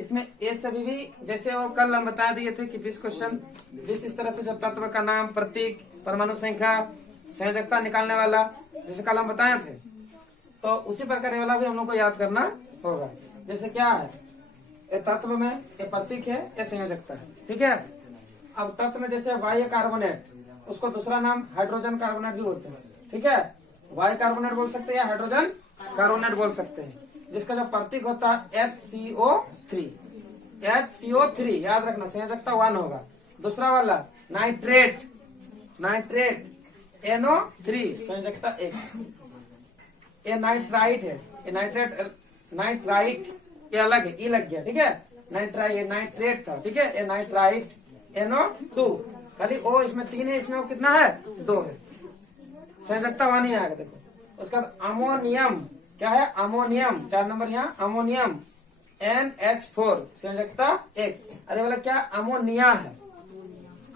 इसमें ए सभी भी, जैसे वो कल हम बता दिए थे कि 20 क्वेश्चन 20 इस तरह से जो तत्व का नाम, प्रतीक, परमाणु संख्या, संयोजकता निकालने वाला, जैसे कल हम बताए थे, तो उसी प्रकार ये वाला भी हम लोग को याद करना होगा। जैसे क्या है, ये तत्व में ये प्रतीक है, ये संयोजकता है, ठीक है। अब तत्व में जैसे वाई कार्बोनेट, उसको दूसरा नाम हाइड्रोजन कार्बोनेट भी बोलते हैं, ठीक है। वाई कार्बोनेट बोल सकते हैं या हाइड्रोजन कार्बोनेट बोल सकते हैं, जिसका जो प्रतीक होता है HCO3। HCO3 याद रखना, संयोजकता 1 होगा। दूसरा वाला नाइट्रेट, नाइट्रेट NO3 संयोजकता 1। ये नाइट्राइट है, ये नाइट्रेट, नाइट्राइट ये अलग है, ई लग गया, ठीक है। नाइट्राइट, ये नाइट्रेट था, ठीक है। ये नाइट्राइट NO2, खाली ओ इसमें 3 है, इसमें वो कितना है, 2 है, संयोजकता 1 ही आएगा। देखो उसका अमोनियम क्या है, अमोनियम 4 नंबर यहाँ, अमोनियम NH4 संयोजकता 1। अरे वाला क्या, अमोनिया है,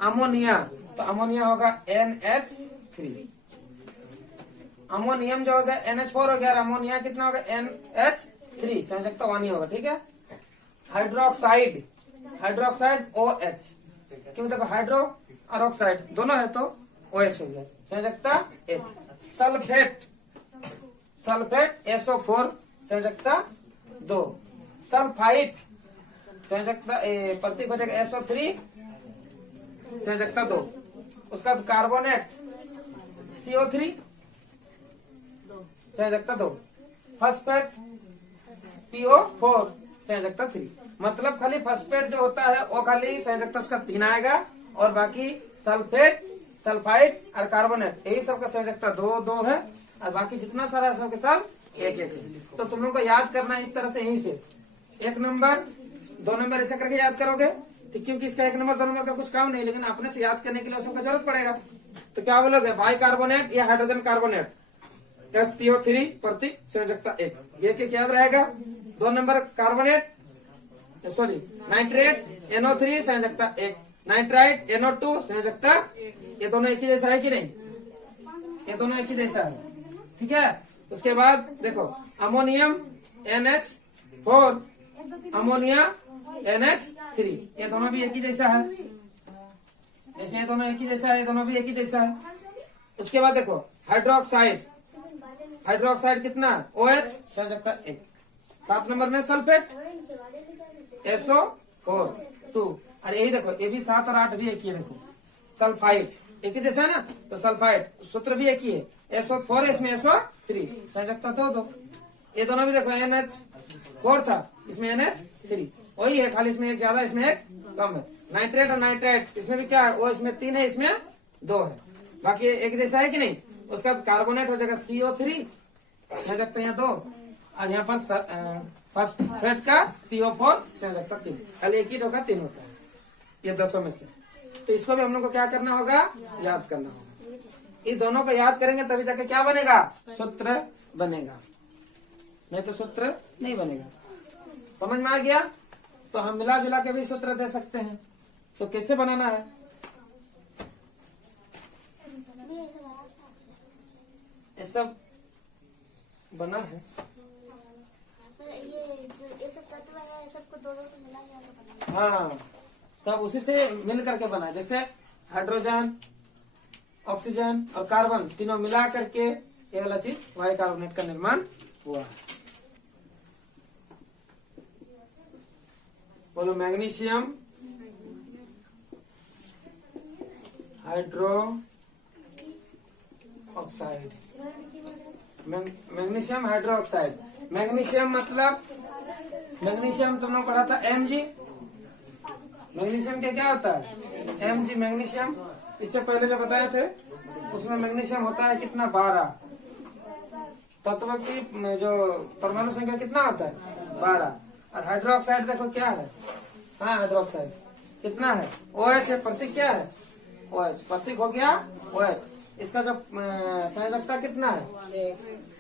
अमोनिया, तो अमोनिया होगा NH3। अमोनियम जो होगा NH4 हो गया, अमोनिया कितना होगा NH3, संयोजकता 1 ही होगा, ठीक है। हाइड्रोक्साइड, हाइड्रोक्साइड OH, क्यों देखो हाइड्रो और ऑक्साइड दोनों है तो OH हो गया, संयोजकता 1। Sulphate, sulphate SO4 संयोजकता 2। सल्फाइट संयोजकता प्रतीक हो जाएगा SO3 संयोजकता 2। उसका बाद कार्बोनेट CO3 संयोजकता 2। Phosphate PO4 संयोजकता 3। मतलब खाली फॉस्फेट जो होता है वो खाली संयोजकता उसका 3 आएगा, और बाकी सल्फेट, सल्फाइड और कार्बोनेट यही सब का संयोजकता 2 है, और बाकी जितना सारा है सबके सब 1 है। तो तुम लोग को याद करना इस तरह से, यहीं से 1 नंबर 2 नंबर ऐसा करके याद करोगे, तो क्योंकि इसका 1 नंबर 2 नंबर का कुछ काम नहीं, लेकिन अपने से याद करने के लिए उसका जरूरत पड़ेगा। तो क्या बोलोगे, बाई कार्बोनेट या हाइड्रोजन कार्बोनेट, SCO3 प्रतीक संयोजकता 1, ये याद रहेगा। 2 number carbonate, sorry nitrate NO3 संयोजकता 1, nitrite NO2 संयोजकता, ये दोनों एक ही जैसा है कि नहीं, ये दोनों एक ही जैसा है, ठीक है। उसके बाद देखो अमोनियम NH4, अमोनिया NH3, ये दोनों भी एक ही जैसा है, ऐसे ये दोनों एक ही जैसा है, ये दोनों भी एक ही जैसा है। उसके बाद देखो हाइड्रोक्साइड, हाइड्रोक्साइड कितना OH संयोजकता 1। 7 नंबर में सल्फेट SO4 2, और यही देखो ये भी 7 और 8 भी एक ही है, देखो सल्फाइड एक ही जैसा है ना, तो सल्फाइड सूत्र भी एक ही है, SO4 इसमें SO3 संयोजकता 2। ये दोनों भी देखो NH4 था, इसमें NH3 वही है, खाली इसमें एक ज्यादा इसमें एक कम है। नाइट्रेट और नाइट्राइट इसमें भी क्या है, वो इसमें 3 है, इसमें 2 है, बाकी एक जैसा है कि नहीं। उसका कार्बोनेट हो जाएगा CO3 संयोजकता यहाँ 2, और यहाँ पर फॉस्फेट का PO4 संयोजकता 3, खाली एक ही होगा 3 होता है ये 10 में से। तो इसको भी हम लोग को क्या करना होगा, याद करना होगा। इस दोनों को याद करेंगे तभी जाके क्या बनेगा, सूत्र बनेगा, नहीं तो सूत्र नहीं बनेगा। समझ में आ गया। तो हम मिला जुला के भी सूत्र दे सकते हैं। तो कैसे बनाना है, ये सब बना है, ये सब तत्व है, सबको दो को मिला के बना। हाँ सब उसी से मिल करके बना है। जैसे हाइड्रोजन, ऑक्सीजन और कार्बन तीनों मिला करके ये वाला चीज वाई कार्बोनेट का निर्माण हुआ है। बोलो magnesium hydro oxide, magnesium hydro oxide. Magnesium मतलब, मैग्नीशियम तुमने पढ़ा था Mg, मैग्नीशियम क्या होता है Mg, मैग्नीशियम इससे पहले जो बताए थे उसमें मैग्नीशियम होता है कितना 12, तत्व की जो परमाणु संख्या कितना होता है 12। और हाइड्रोक्साइड देखो क्या है, हाँ हाइड्रोक्साइड कितना है OH है, प्रतीक क्या है OH, प्रतीक हो गया OH। इसका जो संयोजकता कितना है,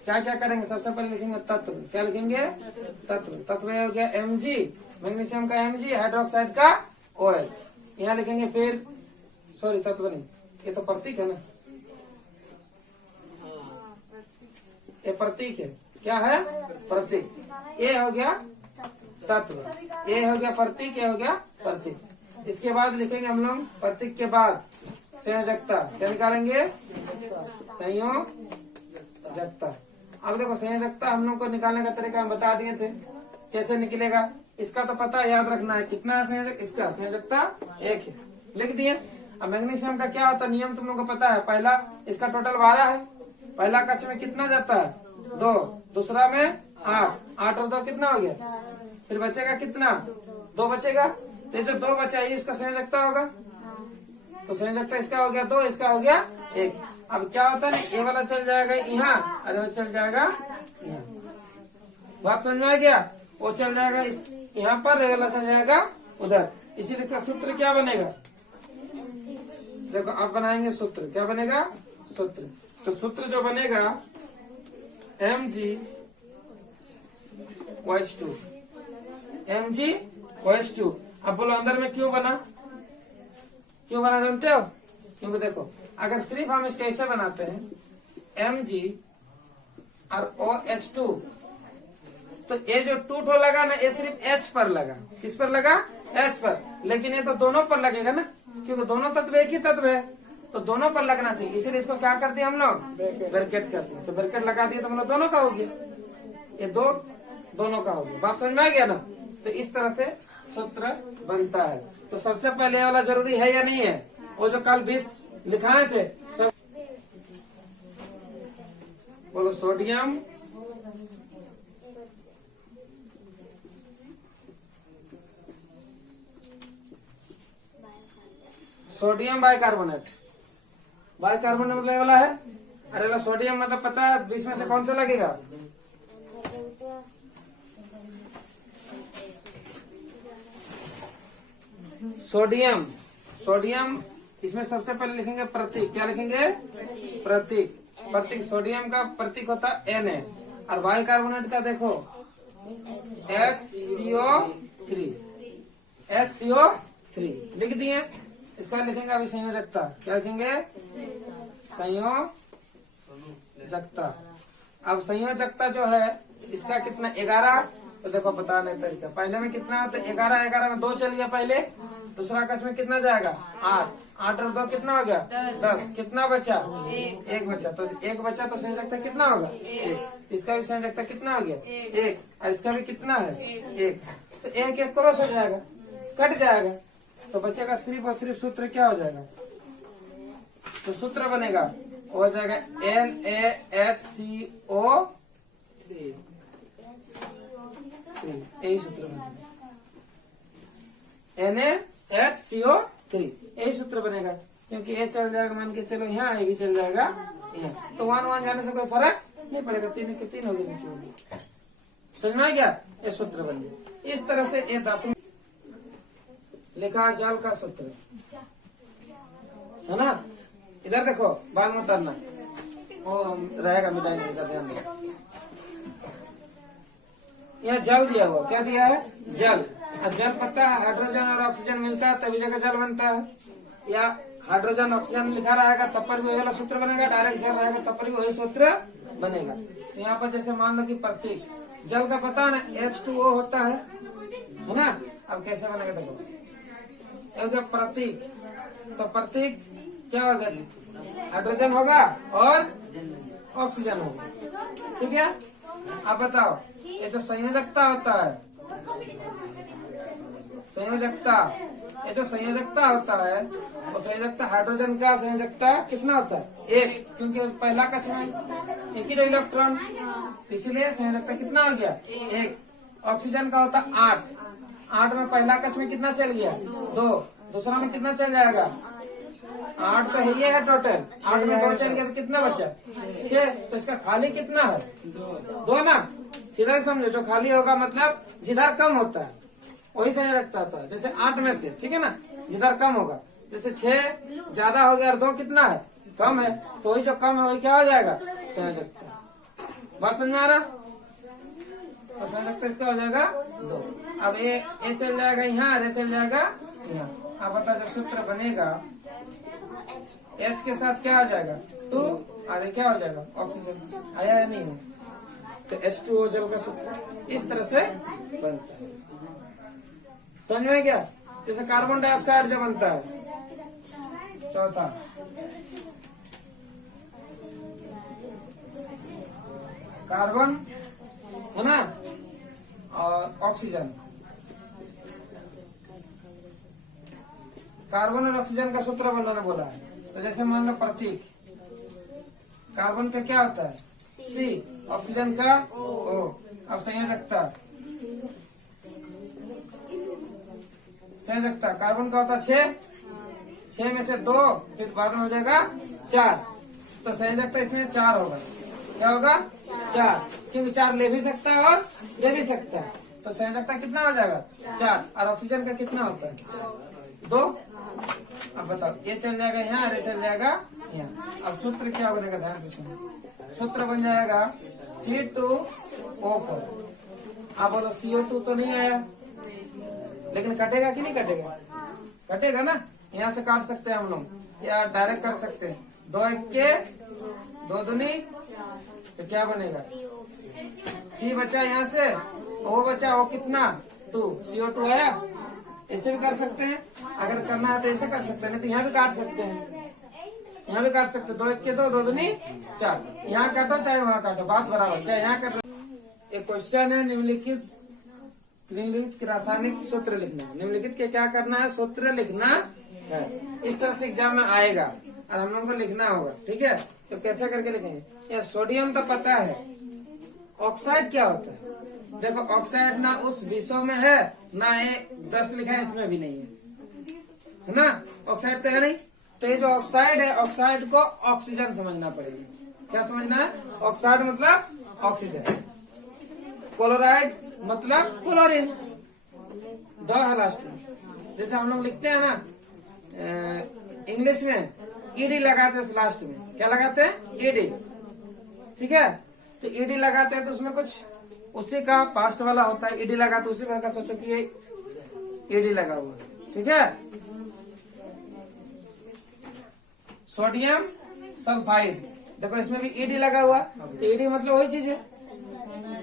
क्या क्या करेंगे, सबसे पहले लिखेंगे तत्व, क्या लिखेंगे तत्व, तत्व हो गया Mg, मैग्नीशियम का Mg, हाइड्रोक्साइड का OH, यहाँ लिखेंगे। फिर सॉरी तत्व नहीं, ये तो प्रतीक है ना, ये प्रतीक है, क्या है प्रतीक, ये हो गया तत्व। ये हो गया प्रतीक, ये हो गया प्रतीक। इसके बाद लिखेंगे हम लोग प्रतीक के बाद संयोजकता। क्या निकालेंगे? संयोजकता। अब देखो संयोजकता हम लोग को निकालने का तरीका हम बता दिए थे, कैसे निकलेगा इसका तो पता याद रखना है। कितना है संयोजक? इसका संयोजकता 1 है, लिख दिए। अब मैग्नीशियम का क्या होता है नियम तुम लोग को पता है। पहला इसका टोटल 12 है। पहला कक्ष में कितना जाता है? 2, दूसरा में 8, 8 और 2 कितना हो गया? फिर बचेगा कितना? 2 बचेगा। तो जो 2 बचा है इसका संयोजकता होगा। तो संयोजकता इसका हो गया 2, इसका हो गया 1। अब क्या होता है, ये वाला चल जाएगा यहाँ और वो चल जाएगा यहाँ। बात समझ में आ गया? वो चल जाएगा इस यहाँ पर, ये वाला चल जाएगा उधर। इसीलिए इसका सूत्र क्या बनेगा? देखो अब बनाएंगे सूत्र। क्या बनेगा? सूत्र। तो सूत्र जो बनेगा Mg/2, Mg/2। अब बोलो अंदर में क्यों बना? क्यों बना जानते हो? क्योंकि देखो अगर सिर्फ हम इसको ऐसे बनाते हैं Mg और OH2, तो ये जो 2 लगा ना, ये सिर्फ H पर लगा। किस पर लगा? H पर। लेकिन ये तो दोनों पर लगेगा ना, क्योंकि दोनों तत्व एक ही तत्व है, तो दोनों पर लगना चाहिए। इसीलिए इसको क्या करते हैं हम लोग? ब्रैकेट करते हैं। तो ब्रैकेट लगा दिए तो हम लोग दोनों का हो गया, ये दोनों का हो गया। बात समझ में आ गया ना? तो इस तरह से सूत्र बनता है। तो सबसे पहले ये वाला जरूरी है या नहीं है? वो जो कल 20 लिखाए थे सब, बोलो सोडियम बाइकार्बोनेट। बाइकार्बोनेट मतलब वाला है। अरे वाला सोडियम मतलब पता है 20 में से कौन सा लगेगा? सोडियम। सोडियम इसमें सबसे पहले लिखेंगे प्रतीक। क्या लिखेंगे? प्रतीक। प्रतीक सोडियम का प्रतीक होता है Na, और बाइकार्बोनेट का देखो HCO3 लिख दिए। इसका लिखेंगे अभी संयोजकता। क्या लिखेंगे? संयोजकता। अब संयोजकता जो है इसका कितना? 11। तो देखो बताने तरीका। पहले में कितना होता है? 11, 11 में 2 चल गया पहले। दूसरा कक्ष में कितना जाएगा? 8, 8 और 2 कितना हो गया? 10। कितना बचा? 1 बचा। तो 1 बचा तो संयोजकता कितना होगा? 1। इसका भी संयोजकता कितना हो गया? 1। और इसका भी कितना है? 1। तो 1 1 क्रॉस हो जाएगा, कट जाएगा, तो बचेगा सिर्फ और सिर्फ सूत्र क्या हो जाएगा? तो सूत्र बनेगा वो हो जाएगा NaHCO3। यही सूत्र बनेगा, NaHCO3 यही सूत्र बनेगा। क्योंकि ये चल जाएगा, मान के चलो यहाँ, ये भी चल जाएगा यहाँ, तो 1 1 जाने से कोई फर्क नहीं पड़ेगा। 3 के 3 हो गए, नीचे हो गए। समझ में आ गया? ये सूत्र बन गया। इस तरह से ये 10 लिखा जल का सूत्र है ना। इधर देखो, बाद में उतरना वो रहेगा, मिटाएंगे, इधर ध्यान दो। यहाँ जल दिया हुआ, क्या दिया है? जल। और जल पता है हाइड्रोजन और ऑक्सीजन मिलता है तभी जगह जल बनता है। या हाइड्रोजन ऑक्सीजन लिखा रहेगा तब पर भी वही वाला सूत्र बनेगा, डायरेक्ट जल रहेगा तब पर भी वही सूत्र बनेगा। तो यहाँ पर जैसे मान लो कि प्रतीक जल का पता है ना, H2O होता है ना। अब कैसे बनेगा देखो, हो गया प्रतीक। तो प्रतीक क्या होगा? हाइड्रोजन होगा और ऑक्सीजन होगा, ठीक है। अब बताओ, ये जो संयोजकता होता है, संयोजकता, ये जो संयोजकता होता है वो संयोजकता हाइड्रोजन का संयोजकता कितना होता है? 1, क्योंकि पहला कक्ष में एक ही इलेक्ट्रॉन, इसलिए संयोजकता कितना हो गया? 1। ऑक्सीजन का होता 8, 8 में पहला कक्ष में कितना चल गया? 2, दूसरा में कितना चल जाएगा? 8 तो है, ये है टोटल। 8 में 2 चल गया तो कितना बचा? 6। तो इसका खाली कितना है? 2 ना। सीधा समझो, जो खाली होगा मतलब जिधर कम होता है वही संयोजकता होता है। जैसे 8 में से, ठीक है ना, जिधर कम होगा, जैसे 6 ज्यादा हो गया और 2 कितना है? कम है, तो वही जो कम है वही क्या हो जाएगा? संयोजकता। बात समझ में आ रहा? तो संयोजकता इसका हो जाएगा 2। अब ये चल जाएगा यहाँ, ये चल जाएगा यहाँ। अब बता, जब सूत्र बनेगा H के साथ क्या हो जाएगा? 2, और ये क्या हो जाएगा? ऑक्सीजन। आया या नहीं है? तो H2O जल का सूत्र इस तरह से बनता है। समझ में क्या? जैसे कार्बन डाइऑक्साइड जो बनता है, चौथा कार्बन है ना, और ऑक्सीजन। कार्बन और ऑक्सीजन का सूत्र बनाने बोला है। तो जैसे मान लो प्रतीक, कार्बन का क्या होता है? C, ऑक्सीजन का O। अब संयोजकता, संयोजकता कार्बन का होता है 6 में से 2, फिर बाद में हो जाएगा 4। तो संयोजकता इसमें 4 होगा। क्या होगा? 4, क्योंकि 4 ले भी सकता है और ले भी सकता है। तो संयोजकता कितना हो जाएगा? 4। और ऑक्सीजन का कितना होता है? 2। अब बताओ, ये चल जाएगा यहाँ और ये चल जाएगा यहाँ। अब सूत्र क्या बनेगा? ध्यान से सुनो। सूत्र बन जाएगा C2O4। आप बोलो CO2 तो नहीं आया, लेकिन कटेगा कि नहीं कटेगा? कटेगा ना। यहाँ से काट सकते हैं हम लोग, या डायरेक्ट कर सकते हैं। 2 1 2 दूनी, तो क्या बनेगा? C बचा यहाँ से, O बचा, O कितना? 2, CO2 आया। ऐसे भी कर सकते हैं, अगर करना है तो ऐसे कर सकते हैं, नहीं तो यहाँ भी काट सकते हैं। यहाँ भी काट सकते हैं। 2 1 2 2 दूनी 4। यहाँ काटो चाहे वहाँ काटो, बात बराबर। क्या यहाँ कर? एक क्वेश्चन है, निम्नलिखित के रासायनिक सूत्र लिखना। निम्नलिखित के क्या करना है? सूत्र लिखना है। इस तरह से एग्जाम में आएगा और हम लोगों को लिखना होगा, ठीक है? तो कैसे करके लिखेंगे? या सोडियम तो पता है, ऑक्साइड क्या होता है? देखो, ऑक्साइड ना उस विषय में है, ना ये 10 लिखा है इसमें भी नहीं है ना। ऑक्साइड तो है नहीं। तो ये जो ऑक्साइड है, ऑक्साइड को ऑक्सीजन समझना पड़ेगा। क्या समझना है? ऑक्साइड मतलब ऑक्सीजन। क्लोराइड मतलब क्लोरीन। ड है लास्ट में। जैसे हम लोग लिखते हैं ना इंग्लिश में, ईडी लगाते हैं लास्ट में। क्या लगाते हैं? ईडी। ठीक है? तो ईडी लगाते हैं तो उसमें कुछ उसी का पास्ट वाला होता है। ईडी लगा तो उसी का सोचो कि ये ईडी लगा हुआ, ठीक है? सोडियम सल्फाइड, देखो इसमें भी ईडी लगा हुआ। तो ईडी मतलब वही चीज है,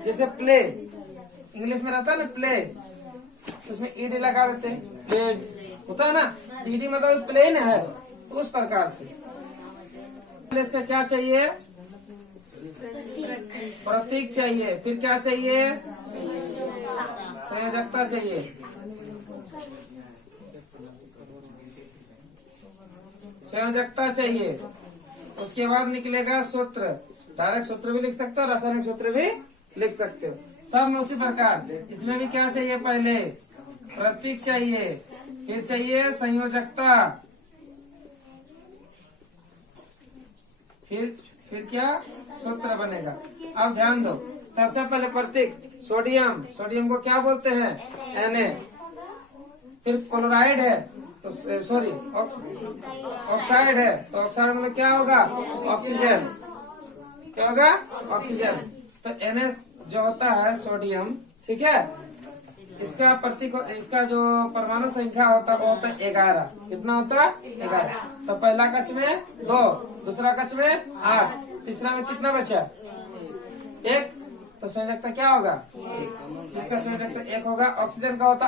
जैसे प्ले इंग्लिश में रहता है ना, प्ले, तो उसमें ईडी लगा देते हैं, प्लेट होता है ना। ईडी मतलब प्लेन है, तो उस प्रकार से। इसका क्या चाहिए? प्रतीक चाहिए। फिर क्या चाहिए? संयोजकता चाहिए। संयोजकता चाहिए। उसके बाद निकलेगा सूत्र। डायरेक्ट सूत्र भी लिख सकते हो, रासायनिक सूत्र भी लिख सकते हो। सब में उसी प्रकार। इसमें भी क्या चाहिए? पहले प्रतीक चाहिए, फिर चाहिए संयोजकता, फिर क्या? सूत्र बनेगा। अब ध्यान दो, सबसे पहले प्रतीक सोडियम। सोडियम को क्या बोलते हैं? Na। फिर क्लोराइड है तो सॉरी ऑक्साइड है, तो ऑक्साइड मतलब क्या होगा? ऑक्सीजन। क्या होगा? ऑक्सीजन। तो Na जो होता है सोडियम, ठीक है, इसका प्रतीक, इसका जो परमाणु संख्या होता है वो होता है 11। कितना होता है? 11। तो पहला कक्ष में 2, दूसरा कक्ष में 8, तीसरा में कितना बचा? 1। तो संयोजकता क्या होगा? इसका संयोजकता 1 होगा। ऑक्सीजन का होता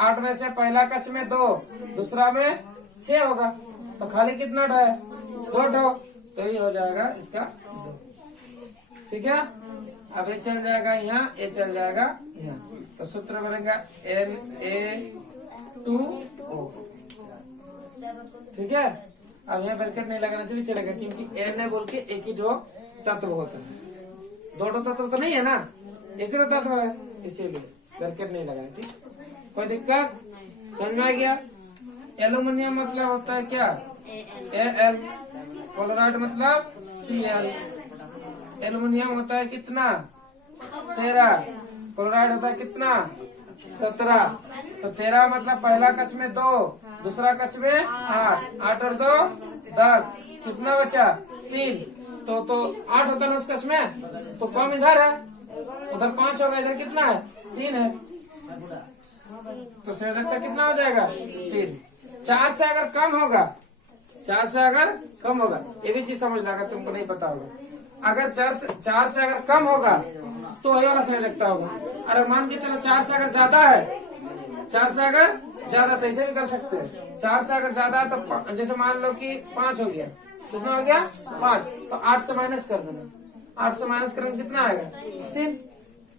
8 में से पहला कक्ष में 2, दूसरा में 6 होगा। तो खाली कितना ढो है? 2 ढो। तो ये हो जाएगा इसका 2। ठीक है? अब ये चल जाएगा यहाँ, ये चल जाएगा यहाँ। तो सूत्र बनेगा Na2O। ठीक है? अब यहाँ ब्रैकेट नहीं लगाने से भी चलेगा, क्योंकि Na बोल के एक ही जो तत्व होता है, 2 तत्व तो नहीं है ना, एक ही तत्व है, इसीलिए ब्रैकेट नहीं लगाए। ठीक, कोई दिक्कत? समझ में आ गया? एल्यूमिनियम मतलब होता है क्या? Al। क्लोराइड मतलब Cl। एल्यूमिनियम होता है कितना? 13। क्लोराइड होता है कितना? 17। तो 13 मतलब पहला कक्ष में 2, दूसरा कक्ष में 8, 8 और 2 10। कितना बचा? 3। तो 8 होता है ना उस कक्ष में, तो कम इधर है, उधर 5 होगा, इधर कितना है? 3 है। तो संयोजकता कितना हो जाएगा? 3। 4 से अगर कम होगा, 4 से अगर कम होगा, ये भी चीज समझ लगा, तुमको नहीं पता होगा। अगर 4 से अगर कम होगा तो वही वाला संयोजकता होगा। अरे मान के चलो 4 से अगर ज्यादा है 4 से अगर ज्यादा तो ऐसे भी कर सकते हैं। 4 से अगर ज्यादा तो जैसे मान लो कि 5 हो गया, कितना हो गया 5, तो 8 से माइनस कर देना। 8 से माइनस करेंगे कितना आएगा 3।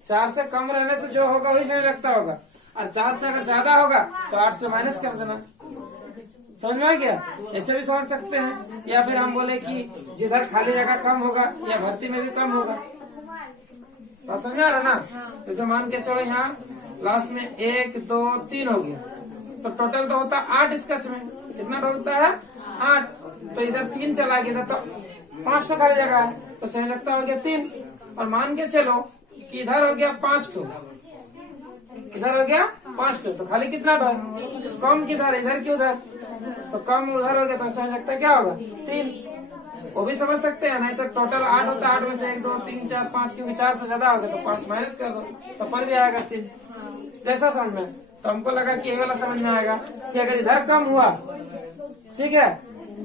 4 से कम रहने से जो होगा वही सही लगता होगा, और 4 से अगर ज्यादा होगा तो 8 से माइनस कर देना। समझ में आ गया? ऐसे भी समझ सकते हैं, या फिर हम बोले कि जिधर खाली जगह कम होगा या भर्ती में भी कम होगा। तो समझ आ रहा ना? जैसे मान के चलो यहाँ लास्ट में 1 2 3 हो गया, तो टोटल तो होता 8 स्केच में। कितना होता है 8, तो इधर 3 चला गया तो 5 में खाली जगह है, तो सही लगता हो गया 3। और मान के चलो कि इधर हो गया 5 तो इधर हो गया 5 तो खाली कितना है कम किधर, इधर की उधर, तो कम उधर हो गया तो समझ सकते हैं क्या होगा 3। वो भी समझ सकते हैं, नहीं तो टोटल 8 होता है, 8 में से 1 2 3 4 5, क्योंकि 4 से ज्यादा हो गया तो 5 माइनस कर दो तो पर भी आएगा 3। जैसा समझ में, तो हमको लगा कि ये वाला समझ में आएगा कि अगर इधर कम हुआ, ठीक है,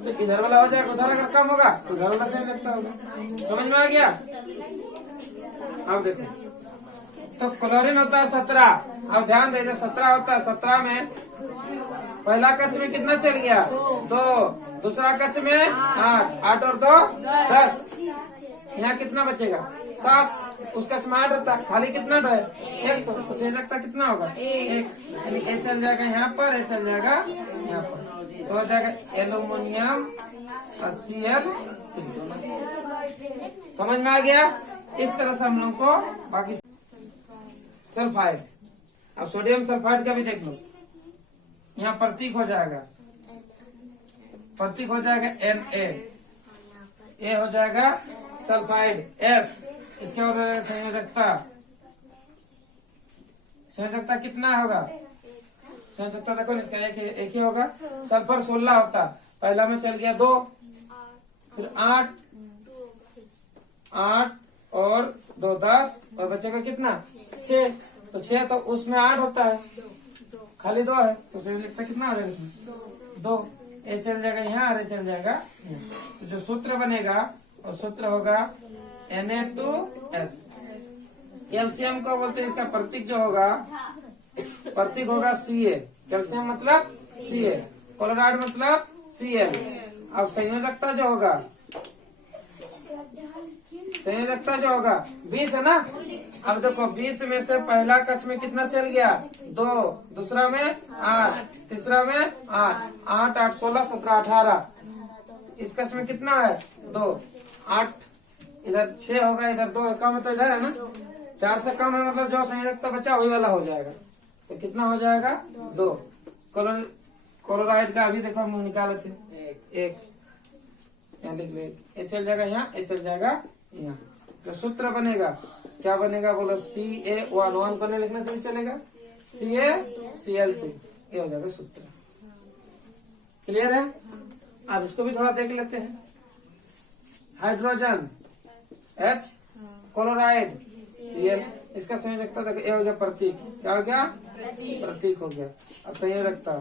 तो इधर वाला हो जाएगा, उधर अगर कम होगा तो उधर वाला सही लगता होगा। समझ में आ गया? अब देखो, तो क्लोरीन होता है 17। अब ध्यान दे, जो 17 होता है, 17 में पहला कक्ष में कितना चल गया 2, दूसरा कक्ष में 8, 8 और 2 10, यहाँ कितना बचेगा 7। उस कक्ष में 8 होता है, खाली कितना है 1, तो सही लगता कितना होगा 1, यानी ए चल जाएगा यहाँ पर, ए चल जाएगा यहाँ पर, तो हो जाएगा एल्यूमिनियम HCl। समझ में आ गया? इस तरह से हम लोग को बाकी सल्फाइड। अब सोडियम सल्फाइड का भी देख लो, यहाँ प्रतीक हो जाएगा, प्रतीक हो जाएगा Na, ए हो जाएगा सल्फाइड S, इसके और संयोजकता, संयोजकता कितना होगा, संयोजकता देखो इसका एक ही होगा। सल्फर 16 होता, पहला में चल गया 2, फिर 8 और 2 10, और बचेगा कितना 6, तो 6 तो उसमें 8 होता है, खाली 2 है, तो सही लिखता कितना हो जाएगा इसमें 2। ए चल जाएगा यहाँ और ए चल जाएगा यहाँ, तो जो सूत्र बनेगा वो सूत्र होगा Na2S। कैल्शियम को बोलते हैं, इसका प्रतीक जो होगा, प्रतीक होगा Ca। कैल्शियम मतलब Ca, क्लोराइड मतलब Cl। अब संयोजकता जो होगा, संयोजकता जो होगा 20 है ना। अब देखो 20 में से पहला कक्ष में कितना चल गया 2, दूसरा में 8, तीसरा में 8, 8 8 16 17 18, इस कक्ष में कितना है 2, 8, इधर 6 होगा, इधर 2 कम है तो इधर है ना, 4 से कम है, मतलब जो संयोजकता बचा वही वाला हो जाएगा, तो कितना हो जाएगा 2। क्लोराइड का अभी देखो हम निकाले थे 1, यहाँ लिख लो, ए चल जाएगा यहाँ, ए चल जाएगा यहाँ, तो सूत्र बनेगा क्या बनेगा बोलो, Ca1 को नहीं लिखने से भी चलेगा, CaCl2, ये हो जाएगा सूत्र। क्लियर है? अब इसको भी थोड़ा देख लेते हैं। हाइड्रोजन H, क्लोराइड Cl, इसका संयोजकता देखो, ये हो गया प्रतीक, क्या हो गया प्रतीक हो गया। अब संयोजकता,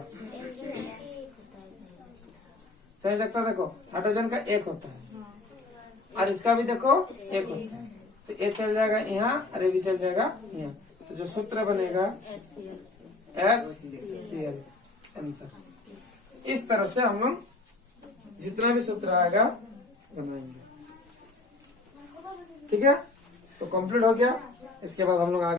संयोजकता देखो हाइड्रोजन का 1 होता है, और इसका भी देखो 1 होता है, तो ये चल जाएगा यहाँ और ये भी चल जाएगा यहाँ, तो जो सूत्र बनेगा HCl आंसर। इस तरह से हम लोग जितना भी सूत्र आएगा बनाएंगे, ठीक है। तो कंप्लीट हो गया, इसके बाद हम लोग आगे